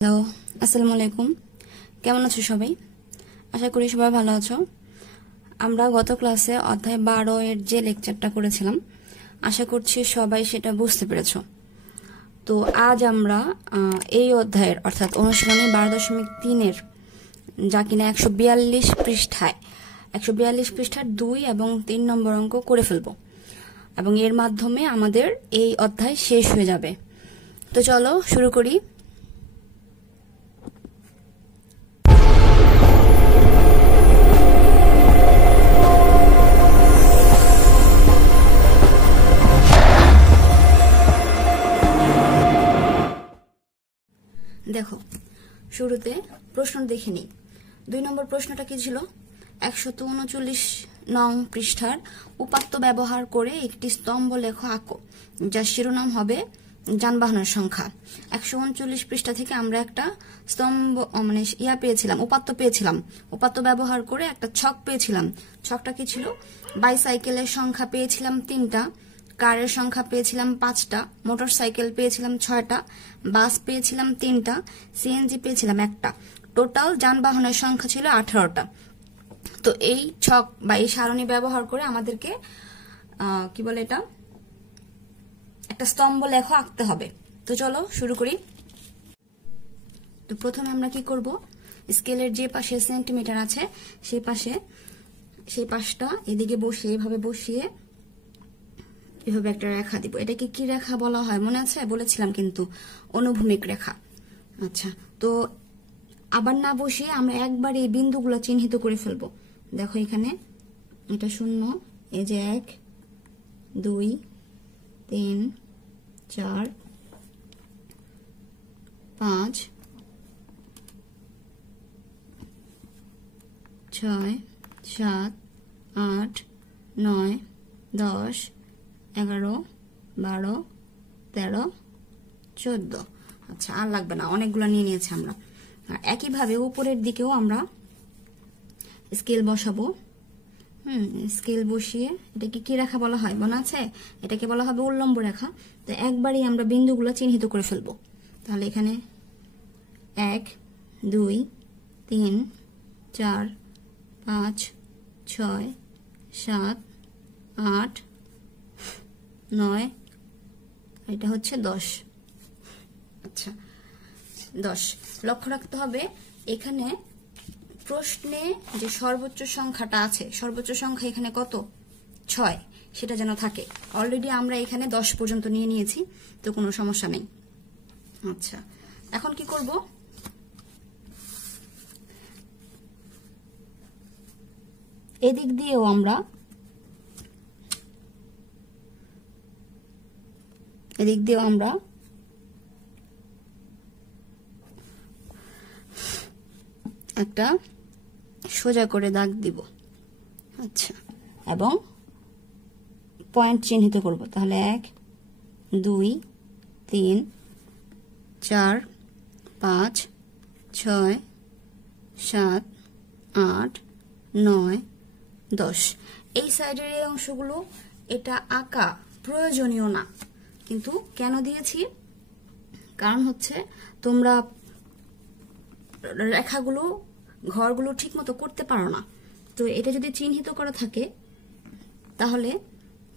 Hello, আসসালামু আলাইকুম। কেমন আছো সবাই? আশা করি সবাই ভালো আছো। আমরা গত ক্লাসে অধ্যায় 12 এর যে লেকচারটা করেছিলাম, আশা করছি সবাই সেটা বুঝতে পেরেছো। তো আজ আমরা এই অধ্যায়ের অর্থাৎ অনুশীলনী 12.3 এর যা কিনা 142 পৃষ্ঠার 2 এবং 3 নম্বর অঙ্ক করে ফেলবো এবং এর মাধ্যমে আমাদের এই অধ্যায় শেষ হয়ে যাবে। তো চলো শুরু করি। দেখো, শুরুতে প্রশ্ন দেখে নিই। 2 নম্বর প্রশ্নটা কি ছিল? 139 নং পৃষ্ঠার উপাত্ত ব্যবহার করে একটি স্তম্ভ লেখ আঁকো, যার শিরোনাম হবে যানবাহনের সংখ্যা। 139 পৃষ্ঠা থেকে আমরা একটা স্তম্ভ পেয়েছিলাম, উপাত্ত ব্যবহার করে একটা ছক পেয়েছিলাম। ছকটা কি ছিল? বাইসাইকেলের সংখ্যা পেয়েছিলাম 3টা, কারের সংখ্যা পেয়েছিলাম 5টা, মোটরসাইকেল পেয়েছিলাম 6টা, বাস পেয়েছিলাম 3টা, সিএনজি পেয়েছিলাম 1টা। টোটাল যানবাহনের সংখ্যা ছিল 18টা। তো এই ছক বা এই সারণী ব্যবহার করে আমাদেরকে কি বলে এটা, একটা স্তম্ভ লেখ আঁকতে হবে। তো চলো শুরু করি। তো প্রথমে আমরা কি করব, স্কেলের যে পাশে সেন্টিমিটার আছে সেই পাশটা এদিকে বসিয়ে এভাবে বসিয়ে এভাবে একটা রেখা দিব। এটাকে কি রেখা বলা হয় মনে আছে? বলেছিলাম কিন্তু, অনুভূমিক রেখা। আচ্ছা, তো আবার না বসিয়ে আমরা একবার এই বিন্দুগুলো চিহ্নিত করে ফেলবো। দেখো এখানে এটা 0, এই যে 1 2 3 4 5 6 7 8 9 10 11 12 13 14। আচ্ছা, আর লাগবে না, অনেকগুলো নিয়ে নিয়েছি আমরা। আর একইভাবে উপরের দিকেও আমরা স্কেল বসাবো। স্কেল বসিয়ে এটাকে কি রেখা বলা হয় মনে আছে? এটাকে বলা হবে উল্লম্ব রেখা। তো একবারই আমরা বিন্দুগুলো চিহ্নিত করে ফেলবো। তাহলে এখানে 1 2 3 4 5 6 7 8 9, এটা হচ্ছে 10। আচ্ছা, 10। লক্ষ্য রাখতে হবে এখানে প্রশ্নে যে সর্বোচ্চ সংখ্যাটা আছে, সর্বোচ্চ সংখ্যা এখানে কত? 6, সেটা যেন থাকে। অলরেডি আমরা এখানে 10 পর্যন্ত নিয়ে নিয়েছি, তো কোনো সমস্যা নেই। আচ্ছা, এখন কি করব? এদিক দিয়েও আমরা একটা সোজা করে দাগ দিব। আচ্ছা, এবং পয়েন্ট চিহ্নিত করব। তাহলে 1 2 3 4 5 6 7 8 9 10। এই সাইডের এই অংশগুলো এটা আঁকা প্রয়োজনীয় না, কিন্তু কেন দিয়েছি? কারণ হচ্ছে তোমরা রেখাগুলো, ঘরগুলো ঠিক মতো করতে পারো না। তো এটা যদি চিহ্নিত করা থাকে তাহলে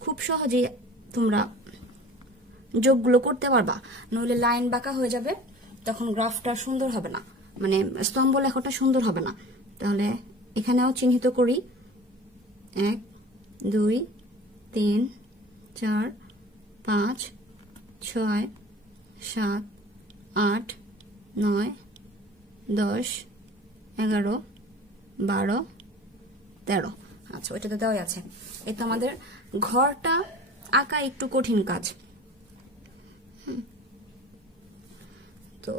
খুব সহজেই তোমরা যোগগুলো করতে পারবা। নইলে লাইন বাঁকা হয়ে যাবে, তখন গ্রাফটা সুন্দর হবে না, মানে স্তম্ভ লেখাটা সুন্দর হবে না। তাহলে এখানেও চিহ্নিত করি। 1 2 3 4 5 6 7 8 9 10 11 12 13। আচ্ছা, ওইটা তো দেওয়াই আছে। এই তো আমাদের ঘরটা আঁকা একটু কঠিন কাজ। তো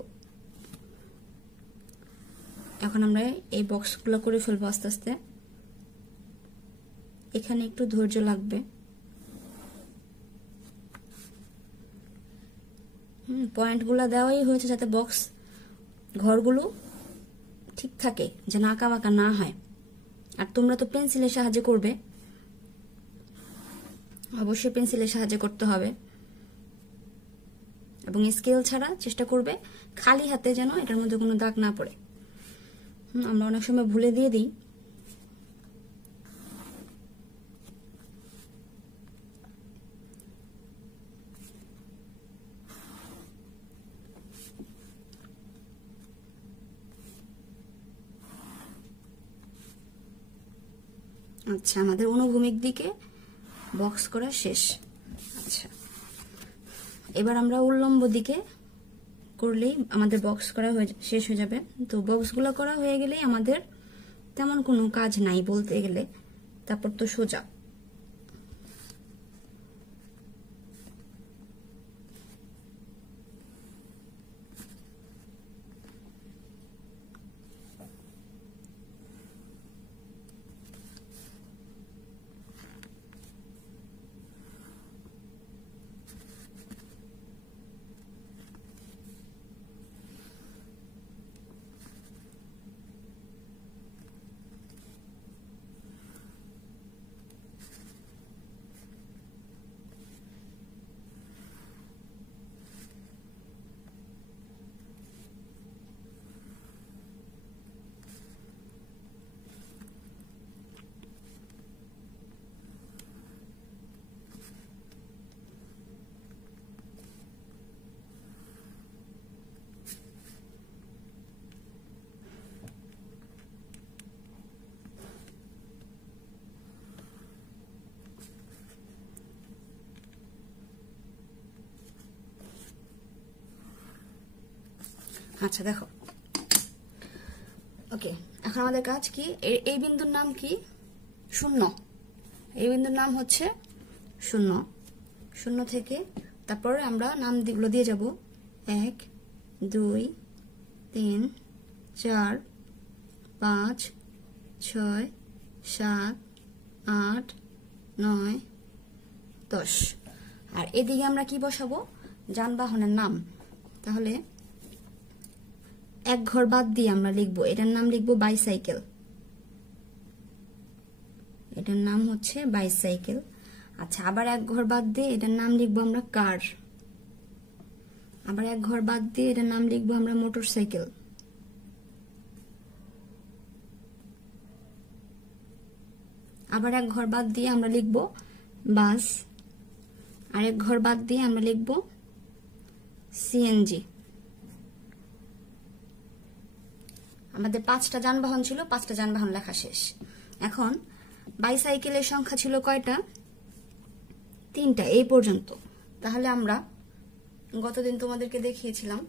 এখন আমরা এই বক্সগুলো করে ফেলবো আস্তে আস্তে। এখানে একটু ধৈর্য লাগবে। পয়েন্টগুলো দেওয়াই হয়েছে যাতে বক্স ঘরগুলো ঠিক থাকে, যেন আঁকা বাঁকা না হয়। আর তোমরা তো পেন্সিলের সাহায্যে করবে, অবশ্যই পেন্সিলের সাহায্যে করতে হবে। এবং স্কেল ছাড়া চেষ্টা করবে, খালি হাতে যেন এটার মধ্যে কোনো দাগ না পড়ে। আমরা অনেক সময় ভুলে দিয়ে দিই। আচ্ছা, আমাদের অনুভূমিক দিকে বক্স করা শেষ। আচ্ছা, এবার আমরা উল্লম্ব দিকে করলেই আমাদের বক্স করা শেষ হয়ে যাবে। তো বক্সগুলো করা হয়ে গেলেই আমাদের তেমন কোনো কাজ নাই বলতে গেলে, তারপর তো সোজা। আচ্ছা দেখো, ওকে, এখন আমাদের কাজ কি? এই বিন্দুর নাম কি? শূন্য। এই বিন্দুর নাম হচ্ছে শূন্য। শূন্য থেকে তারপরে আমরা নাম গুলো দিয়ে যাব 1 2 3 4 5 6 7 8 9 10। আর এদিকে আমরা কি বসাবো? যানবাহনের নাম। তাহলে এক ঘর বাদ দিয়ে আমরা লিখবো, এটার নাম লিখবো বাইসাইকেল। এটার নাম হচ্ছে বাইসাইকেল। আচ্ছা, আবার এক ঘর বাদ দিয়ে এটার নাম লিখবো আমরা কার। আবার এক ঘর বাদ দিয়ে এটার নাম লিখবো আমরা মোটরসাইকেল। আবার এক ঘর বাদ দিয়ে আমরা লিখবো বাস। আর এক ঘর বাদ দিয়ে আমরা লিখবো সিএনজি। আমাদের 5টা যানবাহন ছিল, 5টা যানবাহন লেখা শেষ। এখন বাইসাইকেলের সংখ্যা ছিল কয়টা? 3টা এই পর্যন্ত। তাহলে আমরা গতদিন তোমাদেরকে দেখিয়েছিলাম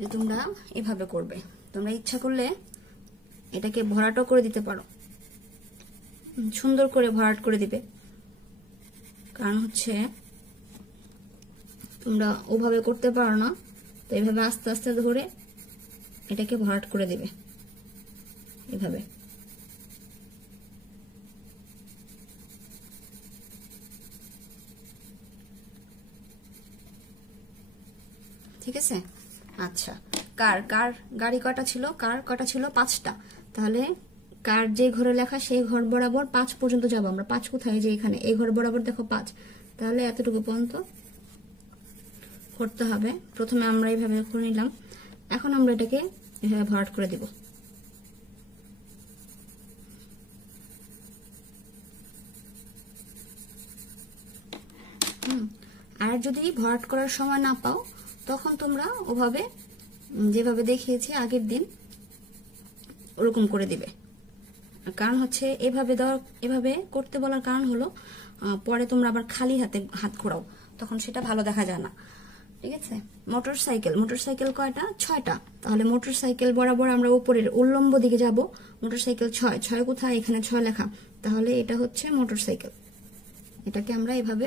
যে তোমরা এভাবে করবে। তোমরা ইচ্ছা করলে এটাকে ভরাটও করে দিতে পারো, সুন্দর করে ভরাট করে দিবে। কারণ হচ্ছে তোমরা ওভাবে করতে পারো না, তো এইভাবে আস্তে আস্তে ধরে এটাকে ভরাট করে দিবে এভাবে। ঠিক আছে? আচ্ছা, কার গাড়ি কটা ছিল? কার কটা ছিল? 5টা। তাহলে কার যে ঘরে লেখা সেই ঘর বরাবর 5 পর্যন্ত যাবো আমরা। 5 কোথায়? যে এখানে, এই ঘর বরাবর দেখো 5। তাহলে এতটুকু পর্যন্ত করতে হবে। প্রথমে আমরা এইভাবে করে নিলাম, এখন আমরা এটাকে এভাবে ভরাট করে দিব। আর যদি ভরাট করার সময় না পাও, তখন তোমরা ওভাবে যেভাবে দেখিয়েছি আগের দিন ওরকম করে দিবে। কারণ হচ্ছে এভাবে করতে বলার কারণ হলো পরে তোমরা আবার খালি হাতে হাত ঘোরাও, তখন সেটা ভালো দেখা যায় না। ঠিক আছে? মোটরসাইকেল কয়টা? 6টা। তাহলে মোটরসাইকেল বরাবর আমরা উপরের উল্লম্ব দিকে যাব। মোটরসাইকেল 6 কোথায়? এখানে 6 লেখা। তাহলে এটা হচ্ছে মোটরসাইকেল। এটাকে আমরা এভাবে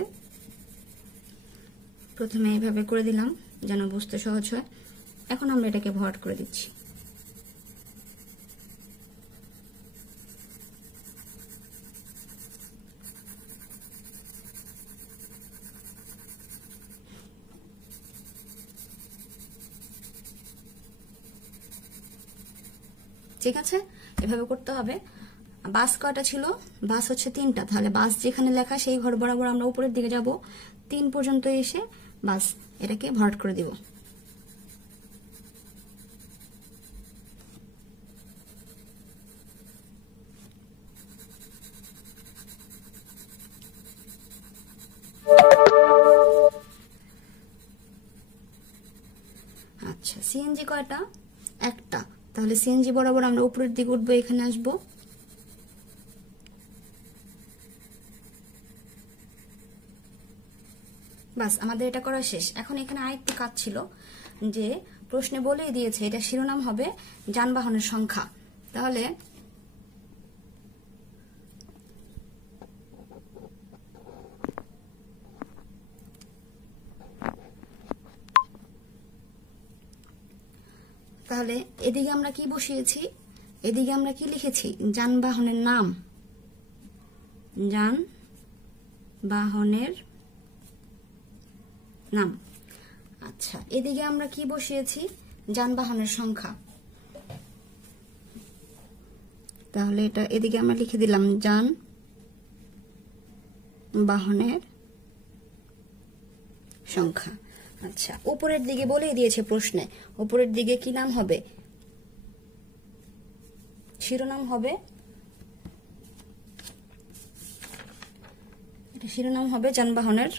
প্রথমে এইভাবে করে দিলাম যেন বুঝতে সহজ হয়। এখন আমরা এটাকে ভরাট করে দিচ্ছি। ঠিক আছে? এভাবে করতে হবে। বাস কয়টা ছিল? বাস হচ্ছে 3টা। তাহলে বাস যেখানে লেখা সেই ঘর বরাবর আমরা উপরের দিকে যাব। 3 পর্যন্ত এসে বাস এটাকে ভরাট করে দিব। আচ্ছা সিএনজি কয়টা? একটা। তাহলে সিএনজি বরাবর আমরা উপরের দিকে উঠবো, এখানে আসবো, বাস আমাদের এটা করা শেষ। এখন এখানে আরেকটু কাজ ছিল, যে প্রশ্নে বলেই দিয়েছে এটা শিরোনাম হবে যানবাহনের সংখ্যা। তাহলে এদিকে আমরা কি বসিয়েছি, এদিকে আমরা কি লিখেছি, যানবাহনের নাম, যানবাহনের নাম। আচ্ছা এদিকে আমরা কি বসিয়েছি, যানবাহনের সংখ্যা। তাহলে এটা এদিকে আমরা লিখে দিলাম যানবাহনের সংখ্যা। আচ্ছা উপরের দিকে বলেই দিয়েছে প্রশ্নে, উপরের দিকে কি নাম হবে, শিরোনাম হবে, এটা শিরোনাম হবে যানবাহনের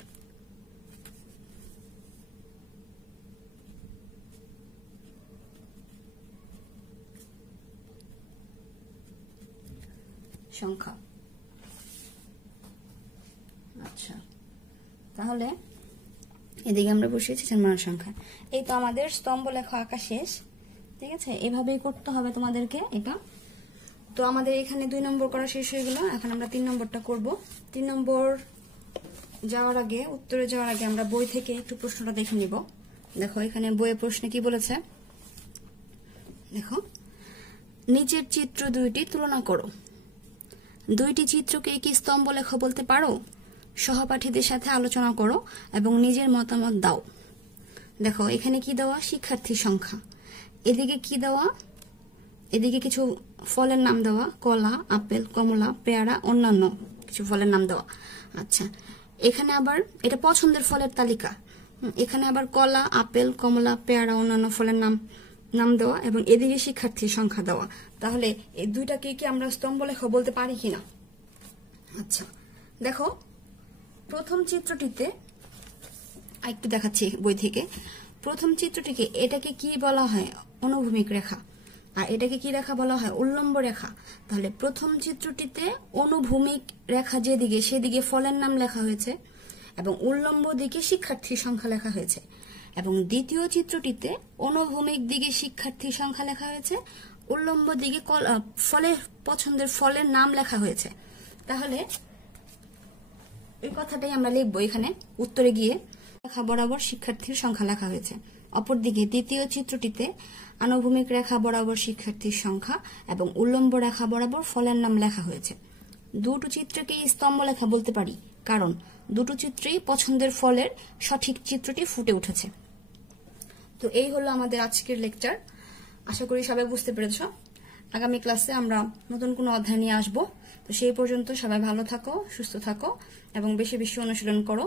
সংখ্যা। আচ্ছা তাহলে এদিকে আমরা বসিয়েছি যানবাহনের সংখ্যা। এই তো আমাদের স্তম্ভ লেখা আঁকা শেষ। ঠিক আছে, এভাবেই করতে হবে তোমাদেরকে এটা। তো আমাদের এখানে 2 নম্বর করা শেষ হয়ে গেল। এখন আমরা 3 নম্বরটা করব। 3 নম্বর যাওয়ার আগে, উত্তরে যাওয়ার আগে আমরা বই থেকে একটু প্রশ্নটা দেখে নিব। দেখো এখানে বইয়ের প্রশ্নে কি বলেছে, দেখো নিচের চিত্র 2টি তুলনা করো। 2টি চিত্রকে কি স্তম্ভ লেখ বলতে পারো? সহপাঠীদের সাথে আলোচনা করো এবং নিজের মতামত দাও। দেখো এখানে কি দেওয়া, শিক্ষার্থীর সংখ্যা। এদিকে কি দেওয়া, এদিকে কিছু ফলের নাম দেওয়া, কলা, আপেল, কমলা, পেয়ারা, অন্যান্য কিছু ফলের নাম দেওয়া। আচ্ছা এখানে আবার এটা পছন্দের ফলের তালিকা। এখানে আবার কলা, আপেল, কমলা, পেয়ারা, অন্যান্য ফলের নাম দেওয়া এবং এদিকে শিক্ষার্থীর সংখ্যা দেওয়া। তাহলে এই 2টাকে কি আমরা স্তম্ভ লেখ বলতে পারি কিনা? আচ্ছা দেখো প্রথম চিত্রটিতে একটু দেখাচ্ছি বই থেকে। প্রথম চিত্রটিকে এটাকে কি বলা হয়, অনুভূমিক রেখা, আর এটাকে কি রেখা বলা হয়, উল্লম্ব রেখা। তাহলে প্রথম চিত্রটিতে অনুভূমিক রেখা যেদিকে সেদিকে ফলের নাম লেখা হয়েছে এবং উল্লম্ব দিকে শিক্ষার্থীর সংখ্যা লেখা হয়েছে। এবং দ্বিতীয় চিত্রটিতে অনুভূমিক দিকে শিক্ষার্থীর সংখ্যা লেখা হয়েছে, উল্লম্ব দিকে ফলের পছন্দের ফলের নাম লেখা হয়েছে। তাহলে এই কথাটাই আমরা লিখবো এখানে উত্তরে গিয়ে, রেখা বরাবর শিক্ষার্থীর সংখ্যা লেখা হয়েছে। অপরদিকে দ্বিতীয় চিত্রটিতে আনুভূমিক রেখা বরাবর শিক্ষার্থীর সংখ্যা এবং উল্লম্ব রেখা বরাবর ফলের নাম লেখা হয়েছে। দুটো চিত্রকে স্তম্ভ লেখা বলতে পারি, কারণ দুটো চিত্রেই পছন্দের ফলের সঠিক চিত্রটি ফুটে উঠেছে। তো এই হলো আমাদের আজকের লেকচার। আশা করি সবাই বুঝতে পেরেছ। আগামী ক্লাসে আমরা নতুন কোনো অধ্যায় নিয়ে আসবো। তো সেই পর্যন্ত সবাই ভালো থাকো, সুস্থ থাকো এবং বেশি বেশি অনুশীলন করো।